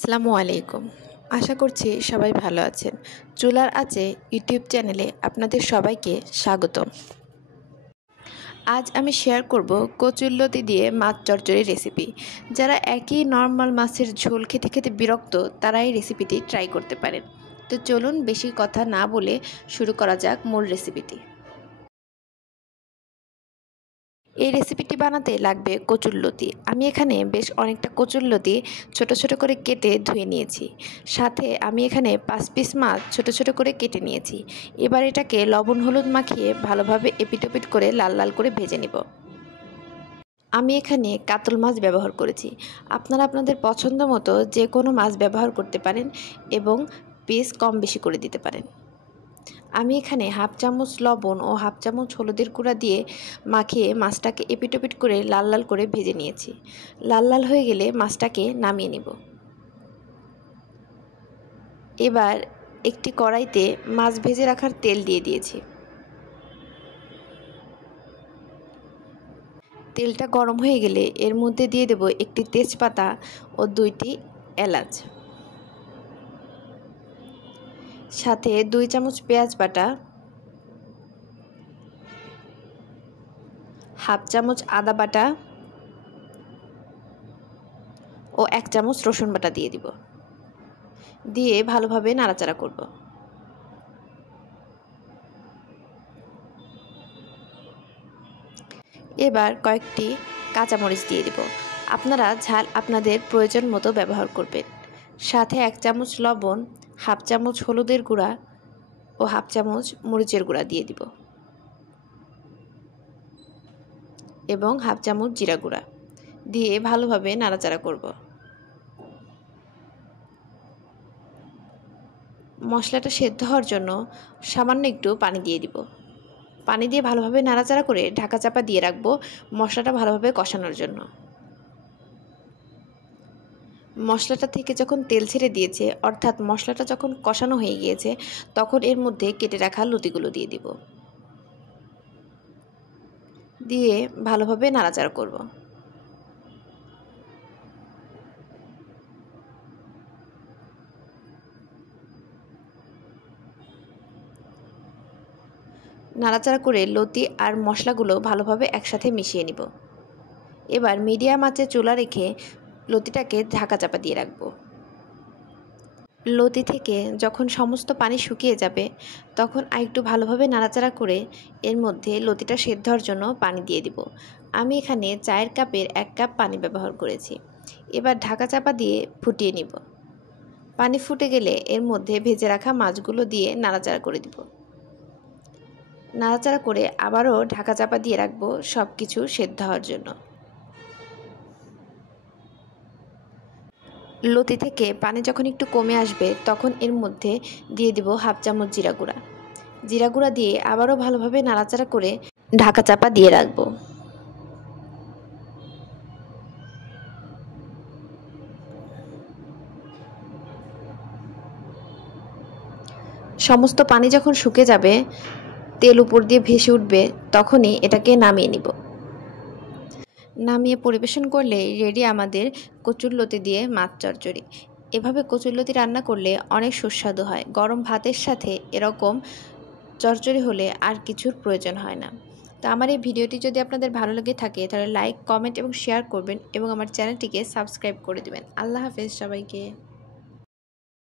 আসসালামু আলাইকুম। আশা করছি সবাই ভালো আছেন। চুলার আঁচে ইউটিউব চ্যানেলে আপনাদের সবাইকে স্বাগতম। আজ আমি শেয়ার করব কচুরলতি দিয়ে মাছ চচ্চড়ি রেসিপি। যারা একই নর্মাল মাছের ঝোল খেতে খেতে বিরক্ত তারা এই রেসিপিটি ট্রাই করতে পারেন। তো চলুন বেশি কথা না বলে শুরু করা যাক মূল রেসিপিটি। এই রেসিপিটি বানাতে লাগবে কচুরলতি। আমি এখানে বেশ অনেকটা কচুরলতি ছোট ছোট করে কেটে ধুয়ে নিয়েছি। সাথে আমি এখানে 5 পিস মাছ ছোট ছোট করে কেটে নিয়েছি। এবার এটাকে লবণ হলুদ মাখিয়ে ভালোভাবে এপিট-ওপিট করে লাল লাল করে ভেজে নেব। আমি এখানে কাতল মাছ ব্যবহার করেছি। আপনারা আপনাদের পছন্দ মতো যে কোনো মাছ ব্যবহার করতে পারেন এবং পিস কম বেশি করে দিতে পারেন। আমি এখানে হাফ চামচ লবণ ও হাফ চামচ হলুদের গুঁড়া দিয়ে মাখিয়ে মাছটাকে এপিট-ওপিট করে লাল লাল করে ভেজে নিয়েছি। লাল লাল হয়ে গেলে মাছটাকে নামিয়ে নেব। এবার একটি কড়াইতে মাছ ভেজে রাখার তেল দিয়ে দিয়েছি। তেলটা গরম হয়ে গেলে এর মধ্যে দিয়ে দেব একটি তেজপাতা ও 2টি এলাচ, সাথে 2 চামচ পেঁয়াজ বাটা, হাফ চামচ আদা বাটা ও 1 চামচ রসুন বাটা দিয়ে দিব। দিয়ে ভালোভাবে নাড়াচাড়া করব। এবার কয়েকটি কাঁচামরিচ দিয়ে দিব। আপনারা ঝাল আপনাদের প্রয়োজন মতো ব্যবহার করবেন। সাথে 1 চামচ লবণ, হাফ চামচ হলুদের গুঁড়া ও হাফ চামচ মরিচের গুঁড়া দিয়ে দিব এবং হাফ চামচ জিরা গুঁড়া দিয়ে ভালোভাবে নাড়াচাড়া করব। মশলাটা সেদ্ধ হওয়ার জন্য সামান্য একটু পানি দিয়ে দিব। পানি দিয়ে ভালোভাবে নাড়াচাড়া করে ঢাকা চাপা দিয়ে রাখবো মশলাটা ভালোভাবে কষানোর জন্য। মশলাটা থেকে যখন তেল ছেড়ে দিয়েছে, অর্থাৎ মশলাটা যখন কষানো হয়ে গিয়েছে, তখন এর মধ্যে কেটে রাখা লতিগুলো দিয়ে দিব। দিয়ে ভালোভাবে নাড়াচাড়া করব। নাড়াচাড়া করে লতি আর মশলাগুলো ভালোভাবে একসাথে মিশিয়ে নিব। এবার মিডিয়াম আঁচে চুলা রেখে লতিটাকে ঢাকা চাপা দিয়ে রাখবো। লতি থেকে যখন সমস্ত পানি শুকিয়ে যাবে, তখন আরেকটু ভালোভাবে নাড়াচাড়া করে এর মধ্যে লতিটা সেদ্ধ হওয়ার জন্য পানি দিয়ে দিব। আমি এখানে চায়ের কাপের 1 কাপ পানি ব্যবহার করেছি। এবার ঢাকা চাপা দিয়ে ফুটিয়ে নিব। পানি ফুটে গেলে এর মধ্যে ভেজে রাখা মাছগুলো দিয়ে নাড়াচাড়া করে দিব। নাড়াচাড়া করে আবারও ঢাকা চাপা দিয়ে রাখবো সব কিছু সেদ্ধ হওয়ার জন্য। লতি থেকে পানি যখন একটু কমে আসবে, তখন এর মধ্যে দিয়ে দিব হাফ চামচ জিরা গুঁড়া। জিরা গুঁড়া দিয়ে আবারও ভালোভাবে নাড়াচাড়া করে ঢাকা চাপা দিয়ে রাখবো। সমস্ত পানি যখন শুকে যাবে, তেল উপর দিয়ে ভেসে উঠবে, তখনই এটাকে নামিয়ে নিব। নামিয়ে পরিবেশন করলে রেডি আমাদের কচুরলতি দিয়ে মাছ চচ্চড়ি। এভাবে কচুরলতি রান্না করলে অনেক সুস্বাদু হয়। গরম ভাতের সাথে এরকম চচ্চড়ি হলে আর কিছুর প্রয়োজন হয় না। তো আমার এই ভিডিওটি যদি আপনাদের ভালো লেগে থাকে তাহলে লাইক, কমেন্ট এবং শেয়ার করবেন এবং আমার চ্যানেলটিকে সাবস্ক্রাইব করে দেবেন। আল্লাহ হাফেজ সবাইকে।